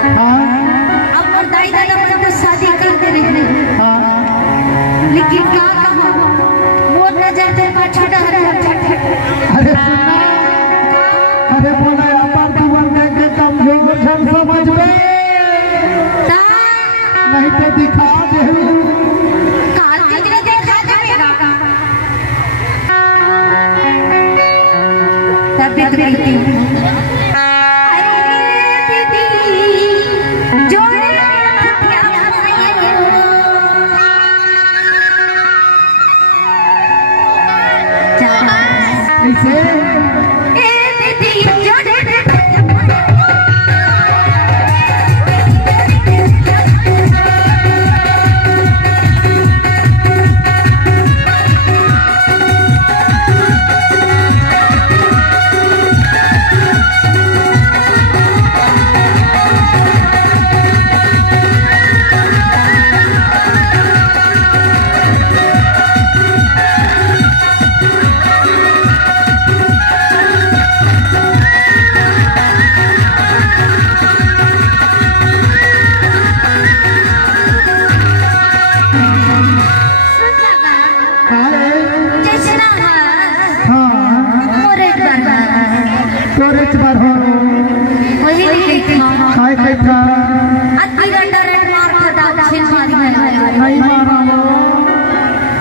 अब और दाई दादा मेरे को शादी करते रहे, लेकिन क्या कहूँ वो नजर तेरे का छोटा है। अरे सुनना, अरे बोला अपन जीवन देख के कमजोर समझ में नहीं तो दिखा दे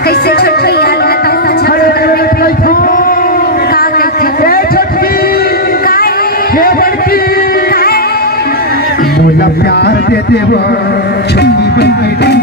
कैसे छोटी मोला प्यार देते वो छोटी बन गई।